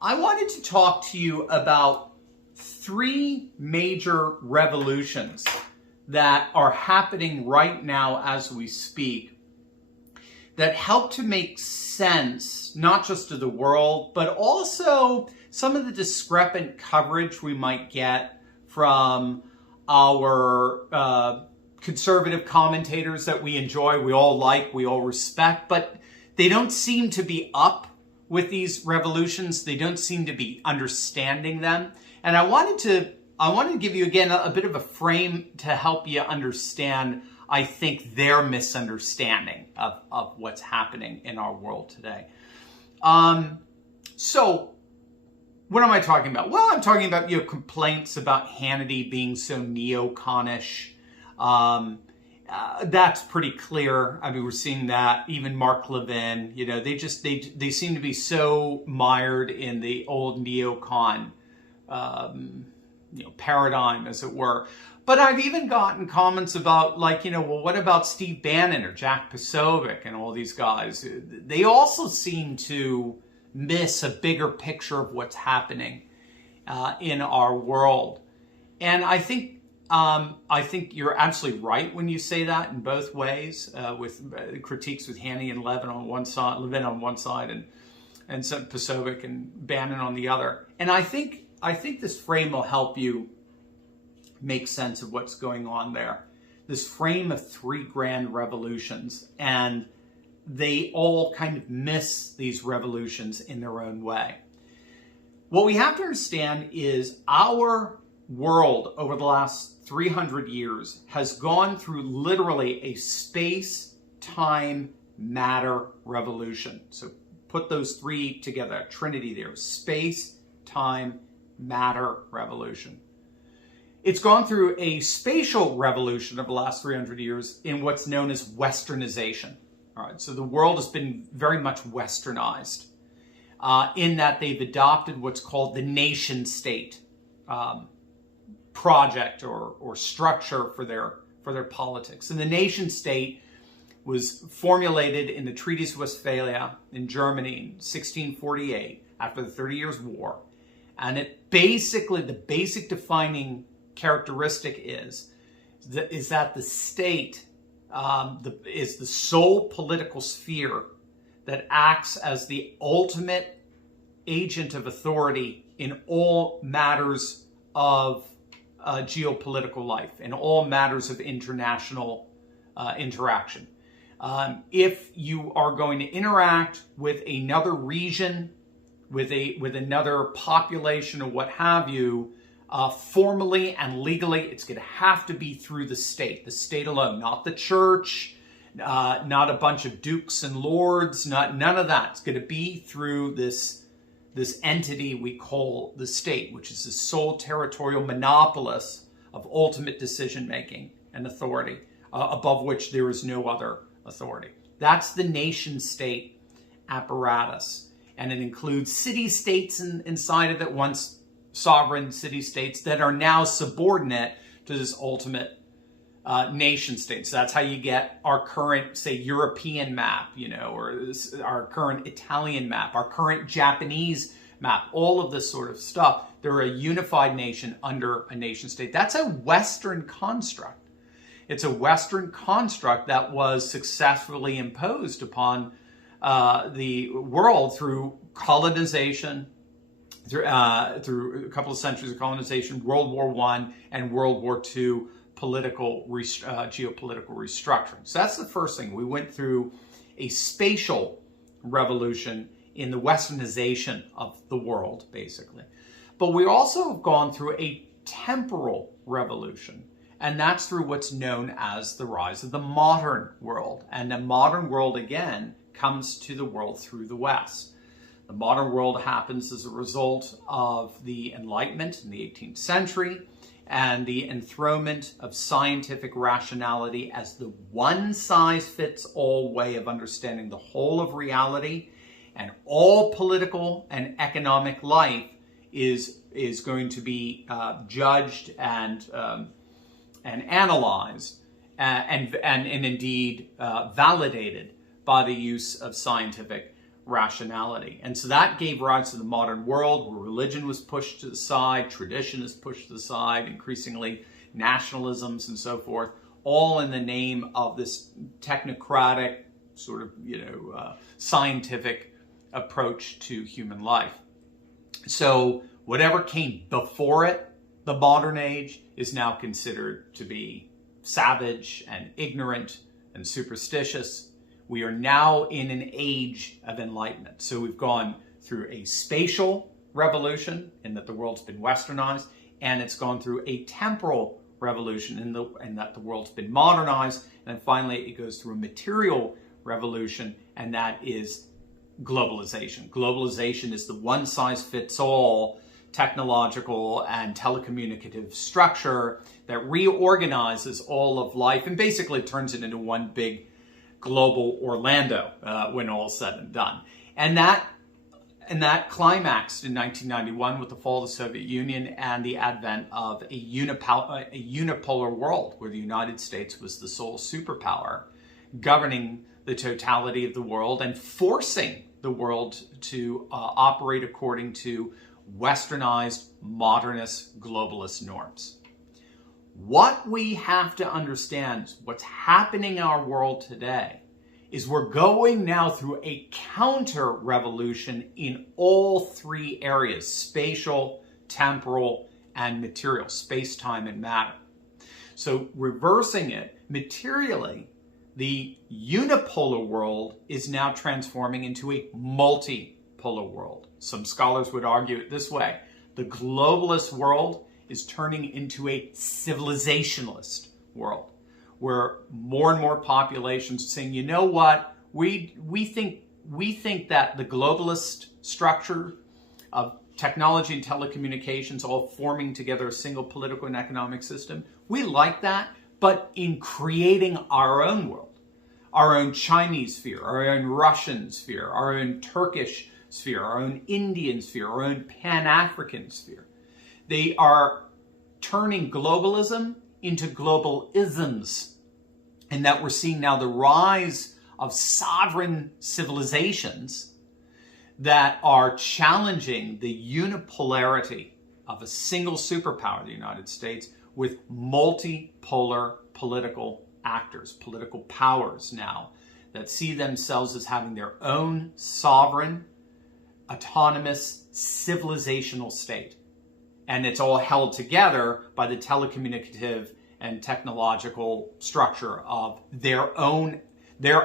I wanted to talk to you about three major revolutions that are happening right now as we speak that help to make sense, not just of the world, but also some of the discrepant coverage we might get from our conservative commentators that we enjoy, we all like, we all respect, but they don't seem to be up with these revolutions. They don't seem to be understanding them. And I wanted to give you again a bit of a frame to help you understand, I think, their misunderstanding of what's happening in our world today. So what am I talking about? Well, I'm talking about complaints about Hannity being so neoconish. That's pretty clear. I mean, we're seeing that. Even Mark Levin, they seem to be so mired in the old neocon, paradigm, as it were. But I've even gotten comments about, well, what about Steve Bannon or Jack Posobiec and all these guys? They also seem to miss a bigger picture of what's happening in our world. And I think you're absolutely right when you say that in both ways, with critiques with Hannity and Levin on one side, and some Posobiec and Bannon on the other. And I think this frame will help you make sense of what's going on there. This frame of three grand revolutions, and they all kind of miss these revolutions in their own way. What we have to understand is our world over the last 300 years has gone through literally a space-time matter revolution. So put those three together, trinity there, space, time, matter revolution. It's gone through a spatial revolution over the last 300 years in what's known as westernization. All right, so the world has been very much westernized in that they've adopted what's called the nation state project or structure for their politics. And the nation state was formulated in the Treaties of Westphalia in Germany in 1648 after the 30 Years' War. And it basically, the basic defining characteristic is that the state is the sole political sphere that acts as the ultimate agent of authority in all matters of geopolitical life, in all matters of international interaction. If you are going to interact with another region, with another population or what have you, formally and legally, it's going to have to be through the state alone, not the church, not a bunch of dukes and lords, none of that. It's going to be through this entity we call the state, which is the sole territorial monopolist of ultimate decision-making and authority, above which there is no other authority. That's the nation-state apparatus. And it includes city-states inside of it, once sovereign city-states that are now subordinate to this ultimate nation-state. So that's how you get our current, say, European map, or our current Italian map, our current Japanese map, all of this sort of stuff. They're a unified nation under a nation-state. That's a Western construct. It's a Western construct that was successfully imposed upon the world through colonization, through a couple of centuries of colonization, World War I and World War II geopolitical restructuring. So that's the first thing. We went through a spatial revolution in the westernization of the world, basically. But we also have gone through a temporal revolution, and that's through what's known as the rise of the modern world. And the modern world, again, comes to the world through the West. The modern world happens as a result of the Enlightenment in the 18th century and the enthronement of scientific rationality as the one-size-fits-all way of understanding the whole of reality, and all political and economic life is going to be judged and analyzed and indeed validated by the use of scientific rationality. And so that gave rise to the modern world where religion was pushed to the side, tradition is pushed to the side, increasingly nationalisms and so forth, all in the name of this technocratic sort of, scientific approach to human life. So whatever came before it, the modern age, is now considered to be savage and ignorant and superstitious. We are now in an age of enlightenment. So we've gone through a spatial revolution in that the world's been westernized, and it's gone through a temporal revolution in that the world's been modernized, and then finally it goes through a material revolution, and that is globalization. Globalization is the one-size-fits-all technological and telecommunicative structure that reorganizes all of life and basically turns it into one big global Orlando when all's said and done. And that climaxed in 1991 with the fall of the Soviet Union and the advent of a unipolar world where the United States was the sole superpower governing the totality of the world and forcing the world to operate according to westernized, modernist, globalist norms. What we have to understand, what's happening in our world today, is we're going now through a counter-revolution in all three areas: spatial, temporal, and material, space-time and matter. So reversing it, materially, the unipolar world is now transforming into a multipolar world. Some scholars would argue it this way: the globalist world is turning into a civilizationalist world, where more and more populations are saying, you know what, we think that the globalist structure of technology and telecommunications all forming together a single political and economic system, we like that, but in creating our own world, our own Chinese sphere, our own Russian sphere, our own Turkish sphere, our own Indian sphere, our own Pan-African sphere. They are turning globalism into globalisms, and that we're seeing now the rise of sovereign civilizations that are challenging the unipolarity of a single superpower, the United States, with multipolar political actors, political powers now that see themselves as having their own sovereign, autonomous, civilizational state. And it's all held together by the telecommunicative and technological structure of their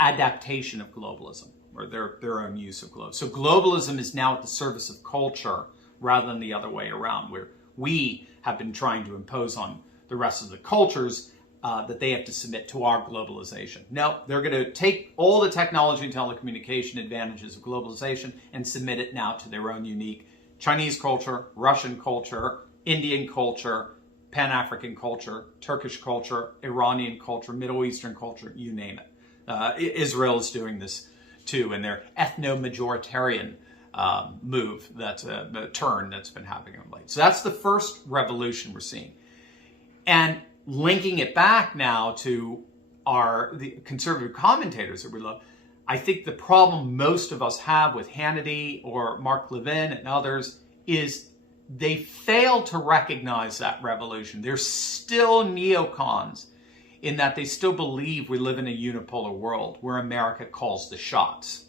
adaptation of globalism, or their own use of globalism. So globalism is now at the service of culture rather than the other way around, where we have been trying to impose on the rest of the cultures that they have to submit to our globalization. No, they're going to take all the technology and telecommunication advantages of globalization and submit it now to their own unique Chinese culture, Russian culture, Indian culture, Pan-African culture, Turkish culture, Iranian culture, Middle Eastern culture, you name it. Israel is doing this too, in their ethno-majoritarian move, that's a turn that's been happening of late. So that's the first revolution we're seeing. And linking it back now to the conservative commentators that we love, I think the problem most of us have with Hannity or Mark Levin and others is they fail to recognize that revolution. They're still neocons in that they still believe we live in a unipolar world where America calls the shots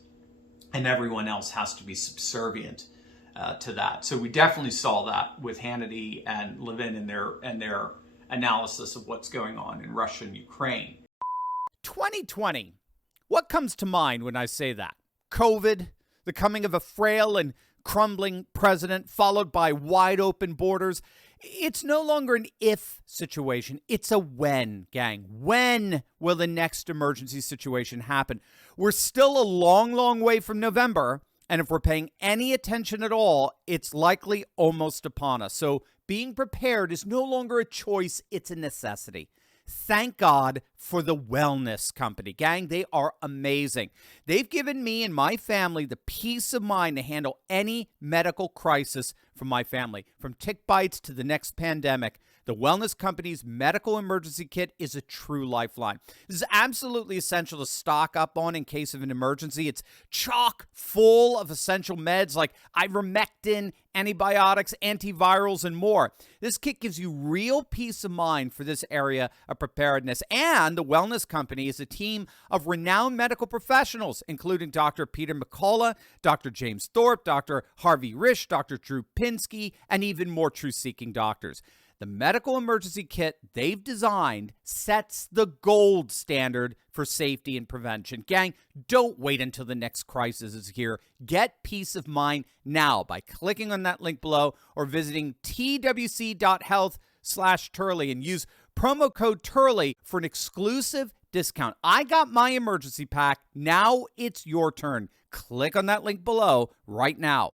and everyone else has to be subservient to that. So we definitely saw that with Hannity and Levin and their analysis of what's going on in Russia and Ukraine. 2020. What comes to mind when I say that? COVID, the coming of a frail and crumbling president, followed by wide open borders. It's no longer an if situation. It's a when, gang. When will the next emergency situation happen? We're still a long, long way from November. And if we're paying any attention at all, it's likely almost upon us. So being prepared is no longer a choice. It's a necessity. Thank God for the Wellness Company. Gang, they are amazing. They've given me and my family the peace of mind to handle any medical crisis from my family. From tick bites to the next pandemic, the Wellness Company's medical emergency kit is a true lifeline. This is absolutely essential to stock up on in case of an emergency. It's chock full of essential meds like ivermectin, antibiotics, antivirals, and more. This kit gives you real peace of mind for this area of preparedness. And the Wellness Company is a team of renowned medical professionals, including Dr. Peter McCullough, Dr. James Thorpe, Dr. Harvey Risch, Dr. Drew Pinsky, and even more truth-seeking doctors. The medical emergency kit they've designed sets the gold standard for safety and prevention. Gang, don't wait until the next crisis is here. Get peace of mind now by clicking on that link below or visiting twc.health/Turley and use promo code Turley for an exclusive discount. I got my emergency pack. Now it's your turn. Click on that link below right now.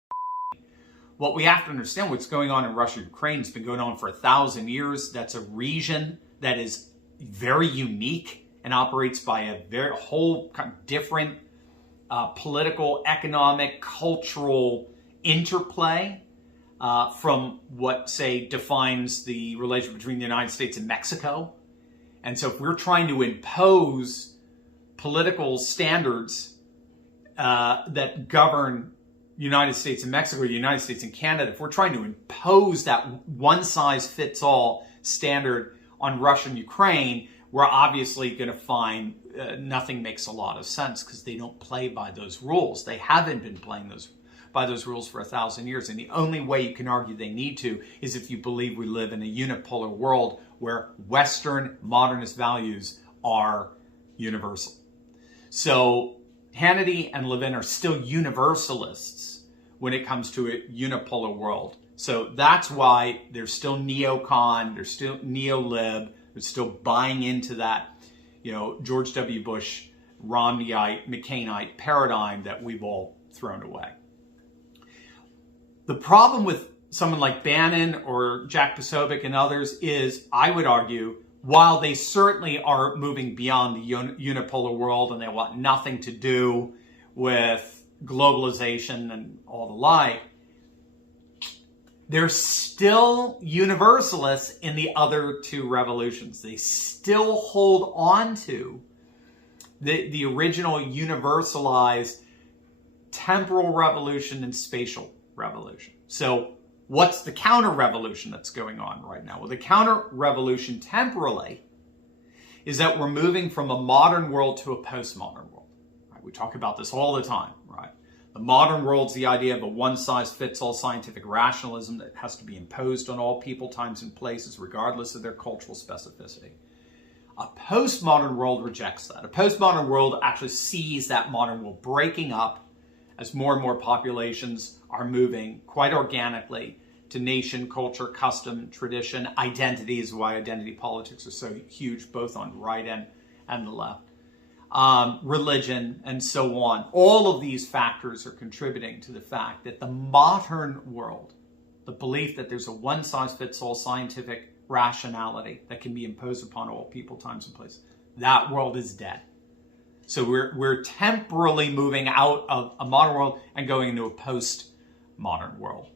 What we have to understand, what's going on in Russia and Ukraine has been going on for 1,000 years. That's a region that is very unique and operates by a whole kind of different political, economic, cultural interplay from what, say, defines the relationship between the United States and Mexico. And so if we're trying to impose political standards that govern United States and Mexico, or the United States and Canada, if we're trying to impose that one-size-fits-all standard on Russia and Ukraine, we're obviously going to find nothing makes a lot of sense because they don't play by those rules. They haven't been playing by those rules for 1,000 years. And the only way you can argue they need to is if you believe we live in a unipolar world where Western modernist values are universal. So Hannity and Levin are still universalists when it comes to a unipolar world. So that's why they're still neocon, they're still neo-lib, they're still buying into that, George W. Bush, Romneyite, McCainite paradigm that we've all thrown away. The problem with someone like Bannon or Jack Posobiec and others is, I would argue, while they certainly are moving beyond the unipolar world and they want nothing to do with globalization and all the like, they're still universalists in the other two revolutions. They still hold on to the original universalized temporal revolution and spatial revolution. So what's the counter-revolution that's going on right now? Well, the counter-revolution temporally is that we're moving from a modern world to a postmodern world. Right? We talk about this all the time, right? The modern world's the idea of a one-size-fits-all scientific rationalism that has to be imposed on all people, times, and places, regardless of their cultural specificity. A postmodern world rejects that. A postmodern world actually sees that modern world breaking up as more and more populations are moving quite organically to nation, culture, custom, tradition. Identity is why identity politics are so huge, both on the right and the left. Religion, and so on. All of these factors are contributing to the fact that the modern world, the belief that there's a one-size-fits-all scientific rationality that can be imposed upon all people, times, and places, that world is dead. So we're temporarily moving out of a modern world and going into a post-modern world.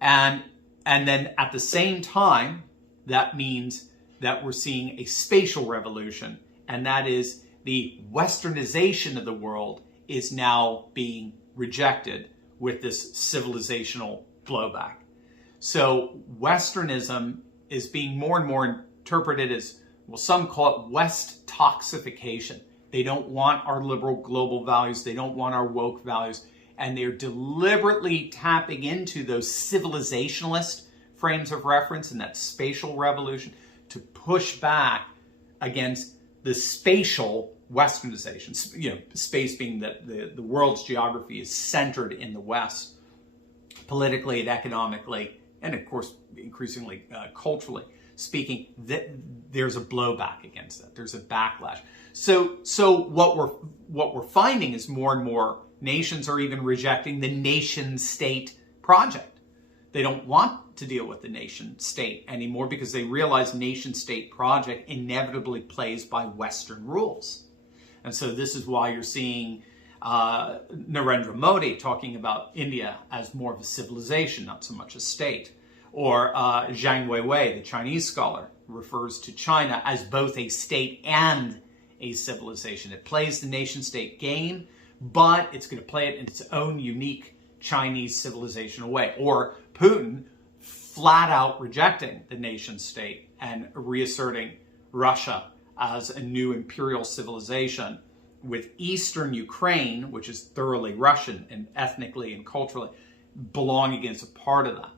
And then at the same time, that means that we're seeing a spatial revolution, and that is the westernization of the world is now being rejected with this civilizational blowback. So Westernism is being more and more interpreted as, well, some call it West toxification. They don't want our liberal global values. They don't want our woke values. And they're deliberately tapping into those civilizationalist frames of reference and that spatial revolution to push back against the spatial westernization. Space being that the world's geography is centered in the West, politically and economically, and of course, increasingly culturally speaking. There's a blowback against that. There's a backlash. So what we're finding is more and more nations are even rejecting the nation-state project. They don't want to deal with the nation state anymore because they realize nation state project inevitably plays by Western rules. And so this is why you're seeing Narendra Modi talking about India as more of a civilization, not so much a state. Or Zhang Weiwei, the Chinese scholar, refers to China as both a state and a civilization. It plays the nation-state game, but it's going to play it in its own unique Chinese civilizational way. Or Putin flat out rejecting the nation-state and reasserting Russia as a new imperial civilization, with Eastern Ukraine, which is thoroughly Russian and ethnically and culturally, belonging as a part of that.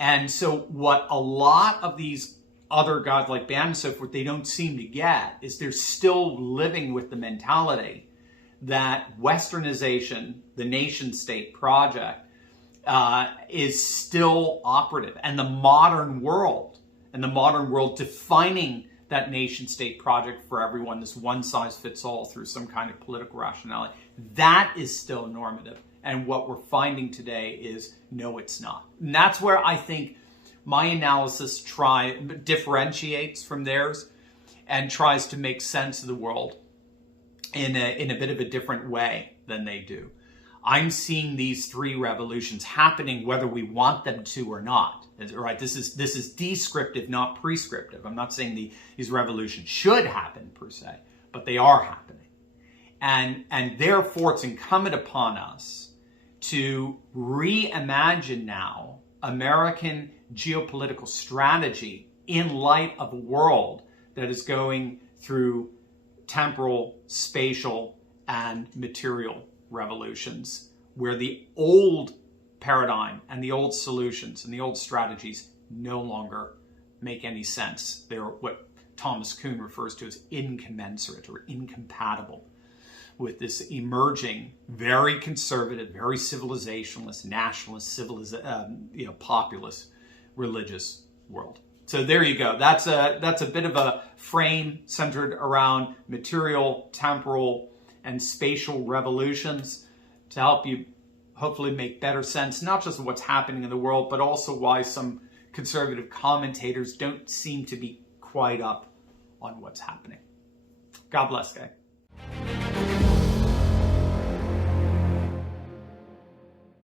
And so what a lot of these other godlike bands and so forth, they don't seem to get is they're still living with the mentality that Westernization, the nation state project, is still operative. And the modern world defining that nation state project for everyone, this one size fits all through some kind of political rationality, that is still normative. And what we're finding today is, no, it's not. And that's where I think my analysis differentiates from theirs and tries to make sense of the world in a bit of a different way than they do. I'm seeing these three revolutions happening whether we want them to or not. Right? This is descriptive, not prescriptive. I'm not saying these revolutions should happen per se, but they are happening. And therefore it's incumbent upon us to reimagine now American geopolitical strategy in light of a world that is going through temporal, spatial, and material revolutions, where the old paradigm and the old solutions and the old strategies no longer make any sense. They're what Thomas Kuhn refers to as incommensurate or incompatible with this emerging, very conservative, very civilizationalist, nationalist, populist, religious world. So there you go. That's a bit of a frame centered around material, temporal, and spatial revolutions to help you hopefully make better sense, not just of what's happening in the world, but also why some conservative commentators don't seem to be quite up on what's happening. God bless, guys.